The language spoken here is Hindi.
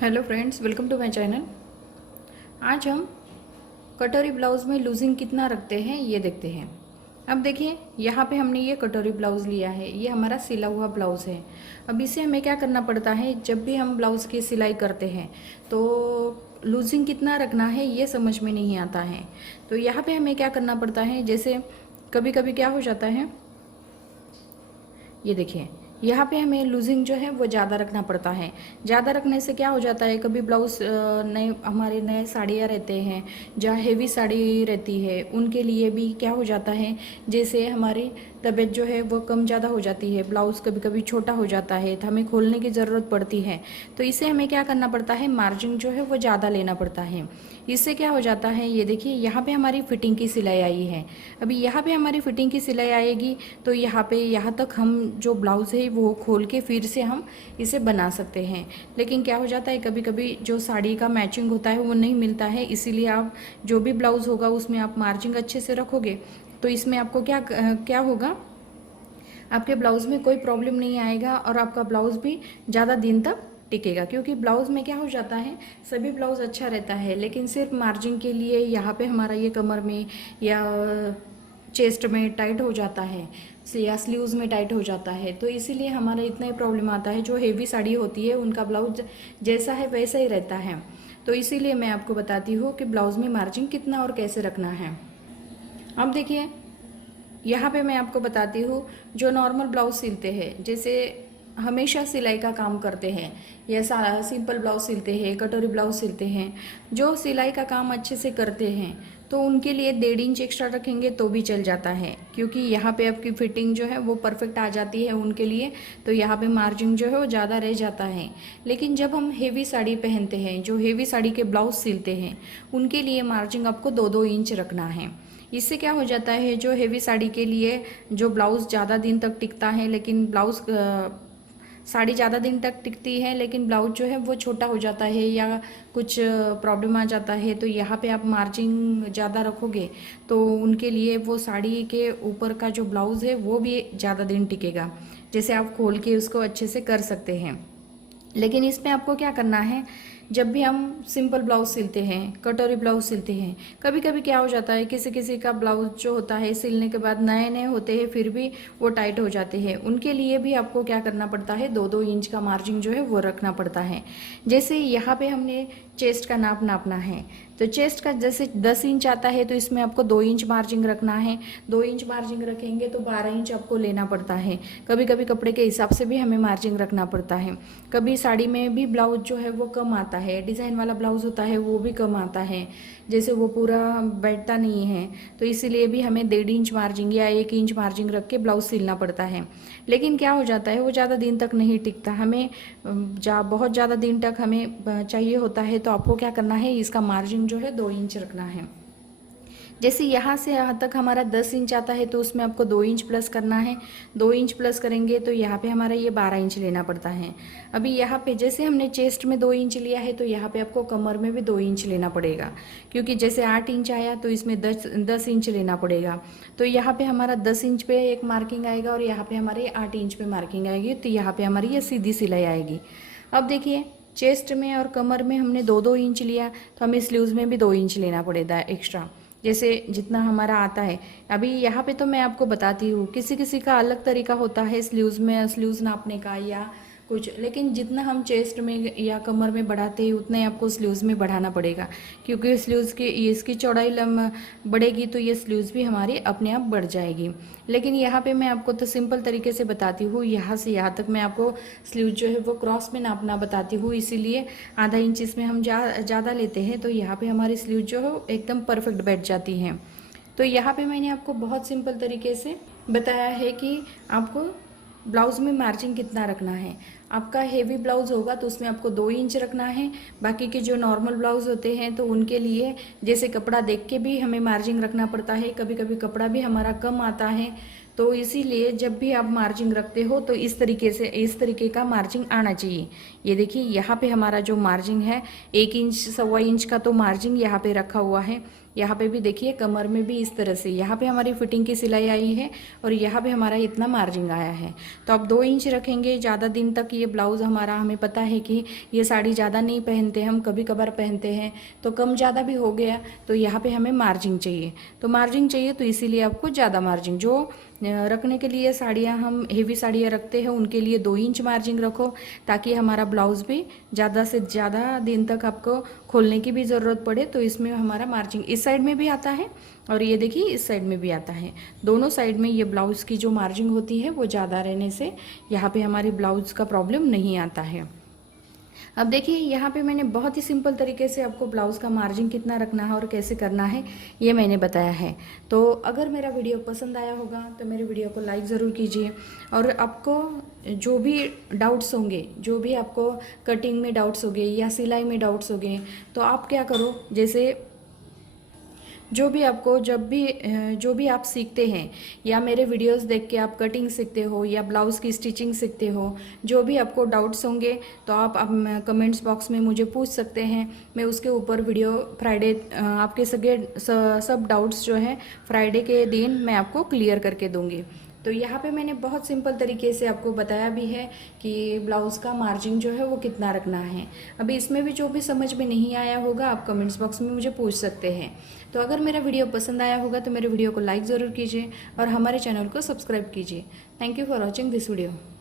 Hello friends, welcome to my channel. आज हम कटोरी ब्लाउज़ में लूजिंग कितना रखते हैं ये देखते हैं। अब देखिए, यहाँ पे हमने ये कटोरी ब्लाउज़ लिया है, ये हमारा सिला हुआ ब्लाउज़ है। अब इसे हमें क्या करना पड़ता है, जब भी हम ब्लाउज़ की सिलाई करते हैं तो लूजिंग कितना रखना है ये समझ में नहीं आता है। तो यहाँ पे हमें क्या करना पड़ता है, जैसे कभी कभी क्या हो जाता है, ये देखिए यहाँ पे हमें लूजिंग जो है वो ज़्यादा रखना पड़ता है। ज़्यादा रखने से क्या हो जाता है, कभी ब्लाउज नए हमारे नए साड़ियाँ रहते हैं, जहाँ हेवी साड़ी रहती है, उनके लिए भी क्या हो जाता है, जैसे हमारी तबीयत जो है वो कम ज़्यादा हो जाती है, ब्लाउज़ कभी कभी छोटा हो जाता है तो हमें खोलने की ज़रूरत पड़ती है। तो इसे हमें क्या करना पड़ता है, मार्जिन जो है वो ज़्यादा लेना पड़ता है। इससे क्या हो जाता है, ये देखिए यहाँ पे हमारी फिटिंग की सिलाई आई है। अभी यहाँ पे हमारी फिटिंग की सिलाई आएगी तो यहाँ पे यहाँ तक हम जो ब्लाउज़ है वो खोल के फिर से हम इसे बना सकते हैं। लेकिन क्या हो जाता है, कभी कभी जो साड़ी का मैचिंग होता है वो नहीं मिलता है, इसीलिए आप जो भी ब्लाउज़ होगा उसमें आप मार्जिन अच्छे से रखोगे तो इसमें आपको क्या क्या होगा, आपके ब्लाउज़ में कोई प्रॉब्लम नहीं आएगा और आपका ब्लाउज़ भी ज़्यादा दिन तक टिकेगा। क्योंकि ब्लाउज़ में क्या हो जाता है, सभी ब्लाउज़ अच्छा रहता है लेकिन सिर्फ मार्जिन के लिए यहाँ पे हमारा ये कमर में या चेस्ट में टाइट हो जाता है या स्लीव्स में टाइट हो जाता है, तो इसीलिए हमारा इतना ही प्रॉब्लम आता है। जो हेवी साड़ी होती है उनका ब्लाउज जैसा है वैसा ही रहता है। तो इसीलिए मैं आपको बताती हूँ कि ब्लाउज़ में मार्जिन कितना और कैसे रखना है। अब देखिए यहाँ पे मैं आपको बताती हूँ, जो नॉर्मल ब्लाउज सिलते हैं, जैसे हमेशा सिलाई का काम करते हैं या सिंपल ब्लाउज सिलते हैं, कटोरी ब्लाउज सिलते हैं, जो सिलाई का काम अच्छे से करते हैं तो उनके लिए 1.5 इंच एक्स्ट्रा रखेंगे तो भी चल जाता है। क्योंकि यहाँ पे आपकी फिटिंग जो है वो परफेक्ट आ जाती है उनके लिए, तो यहाँ पे मार्जिन जो है वो ज़्यादा रह जाता है। लेकिन जब हम हेवी साड़ी पहनते हैं, जो हेवी साड़ी के ब्लाउज सिलते हैं, उनके लिए मार्जिन आपको 2-2 इंच रखना है। इससे क्या हो जाता है, जो हेवी साड़ी के लिए जो ब्लाउज़ ज़्यादा दिन तक टिकता है, लेकिन ब्लाउज़ साड़ी ज़्यादा दिन तक टिकती है लेकिन ब्लाउज जो है वो छोटा हो जाता है या कुछ प्रॉब्लम आ जाता है, तो यहाँ पे आप मार्जिन ज़्यादा रखोगे तो उनके लिए वो साड़ी के ऊपर का जो ब्लाउज़ है वो भी ज़्यादा दिन टिकेगा। जैसे आप खोल के उसको अच्छे से कर सकते हैं। लेकिन इसमें आपको क्या करना है, जब भी हम सिंपल ब्लाउज सिलते हैं, कटोरी ब्लाउज सिलते हैं, कभी कभी क्या हो जाता है, किसी किसी का ब्लाउज जो होता है सिलने के बाद नए नए होते हैं फिर भी वो टाइट हो जाते हैं, उनके लिए भी आपको क्या करना पड़ता है, 2-2 इंच का मार्जिन जो है वो रखना पड़ता है। जैसे यहाँ पे हमने चेस्ट का नापना है, तो चेस्ट का जैसे 10 इंच आता है तो इसमें आपको 2 इंच मार्जिन रखना है। 2 इंच मार्जिन रखेंगे तो 12 इंच आपको लेना पड़ता है। कभी कभी कपड़े के हिसाब से भी हमें मार्जिन रखना पड़ता है। कभी साड़ी में भी ब्लाउज जो है वो कम आता है, डिज़ाइन वाला ब्लाउज होता है वो भी कम आता है, जैसे वो पूरा बैठता नहीं है, तो इसीलिए भी हमें 1.5 इंच मार्जिन या 1 इंच मार्जिन रख के ब्लाउज सिलना पड़ता है। लेकिन क्या हो जाता है, वो ज़्यादा दिन तक नहीं टिकता, हमें बहुत ज़्यादा दिन तक हमें चाहिए होता है, तो आपको क्या करना है, इसका मार्जिन जो है 2 इंच रखना है। जैसे यहाँ से यहाँ तक हमारा 10 इंच आता है तो उसमें आपको 2 इंच प्लस करना है। 2 इंच प्लस करेंगे तो यहाँ पे हमारा ये 12 इंच लेना पड़ता है। अभी यहाँ पे जैसे हमने चेस्ट में 2 इंच लिया है तो यहाँ पे आपको कमर में भी 2 इंच लेना पड़ेगा। क्योंकि जैसे 8 इंच आया तो इसमें 10 इंच लेना पड़ेगा। तो यहाँ पे हमारा 10 इंच पे एक मार्किंग आएगा और यहाँ पे हमारे 8 इंच पे मार्किंग आएगी, तो यहाँ पे हमारी ये सीधी सिलाई आएगी। अब देखिए, चेस्ट में और कमर में हमने 2-2 इंच लिया तो हमें स्लीव्स में भी 2 इंच लेना पड़ेगा एक्स्ट्रा, जैसे जितना हमारा आता है। अभी यहाँ पे तो मैं आपको बताती हूँ, किसी किसी का अलग तरीका होता है स्लीव्स में स्लीव्स नापने का या कुछ, लेकिन जितना हम चेस्ट में या कमर में बढ़ाते हैं उतना ही आपको स्लीव्स में बढ़ाना पड़ेगा। क्योंकि स्लीव्स की इसकी चौड़ाई बढ़ेगी तो ये स्लीव्स भी हमारी अपने आप बढ़ जाएगी। लेकिन यहाँ पे मैं आपको तो सिंपल तरीके से बताती हूँ, यहाँ से यहाँ तक मैं आपको स्लीव जो है वो क्रॉस में नापना बताती हूँ, इसीलिए आधा इंच इसमें हम ज़्यादा लेते हैं, तो यहाँ पे हमारी स्लीव जो है एकदम परफेक्ट बैठ जाती है। तो यहाँ पे मैंने आपको बहुत सिंपल तरीके से बताया है कि आपको ब्लाउज़ में मार्जिन कितना रखना है। आपका हेवी ब्लाउज़ होगा तो उसमें आपको 2 इंच रखना है। बाकी के जो नॉर्मल ब्लाउज़ होते हैं तो उनके लिए जैसे कपड़ा देख के भी हमें मार्जिन रखना पड़ता है, कभी कभी कपड़ा भी हमारा कम आता है तो इसीलिए जब भी आप मार्जिंग रखते हो तो इस तरीके का मार्जिंग आना चाहिए। ये देखिए यहाँ पे हमारा जो मार्जिंग है 1 इंच 1.25 इंच का तो मार्जिंग यहाँ पे रखा हुआ है। यहाँ पे भी देखिए कमर में भी इस तरह से यहाँ पे हमारी फिटिंग की सिलाई आई है और यहाँ पे हमारा इतना मार्जिंग आया है। तो आप 2 इंच रखेंगे। ज़्यादा दिन तक ये ब्लाउज़ हमारा, हमें पता है कि ये साड़ी ज़्यादा नहीं पहनते, हम कभी कभार पहनते हैं, तो कम ज़्यादा भी हो गया तो यहाँ पे हमें मार्जिंग चाहिए। तो मार्जिंग चाहिए तो इसीलिए आपको ज़्यादा मार्जिंग, जो रखने के लिए साड़ियाँ हम हेवी साड़ियाँ रखते हैं उनके लिए 2 इंच मार्जिंग रखो, ताकि हमारा ब्लाउज़ भी ज़्यादा से ज़्यादा दिन तक आपको खोलने की भी ज़रूरत पड़े तो इसमें हमारा मार्जिंग इस साइड में भी आता है और ये देखिए इस साइड में भी आता है। दोनों साइड में ये ब्लाउज़ की जो मार्जिंग होती है वो ज़्यादा रहने से यहाँ पे हमारे ब्लाउज़ का प्रॉब्लम नहीं आता है। अब देखिए यहाँ पे मैंने बहुत ही सिंपल तरीके से आपको ब्लाउज़ का मार्जिन कितना रखना है और कैसे करना है ये मैंने बताया है। तो अगर मेरा वीडियो पसंद आया होगा तो मेरे वीडियो को लाइक ज़रूर कीजिए। और आपको जो भी डाउट्स होंगे, जो भी आपको कटिंग में डाउट्स होंगे या सिलाई में डाउट्स होंगे, तो आप क्या करो, जैसे जो भी आप सीखते हैं या मेरे वीडियोस देख के आप कटिंग सीखते हो या ब्लाउज़ की स्टिचिंग सीखते हो, जो भी आपको डाउट्स होंगे तो आप कमेंट्स बॉक्स में मुझे पूछ सकते हैं। मैं उसके ऊपर वीडियो फ्राइडे आपके सब डाउट्स जो हैं फ्राइडे के दिन मैं आपको क्लियर करके दूँगी। तो यहाँ पे मैंने बहुत सिंपल तरीके से आपको बताया भी है कि ब्लाउज़ का मार्जिन जो है वो कितना रखना है। अभी इसमें भी जो भी समझ में नहीं आया होगा आप कमेंट्स बॉक्स में मुझे पूछ सकते हैं। तो अगर मेरा वीडियो पसंद आया होगा तो मेरे वीडियो को लाइक ज़रूर कीजिए और हमारे चैनल को सब्सक्राइब कीजिए। Thank you for watching this video.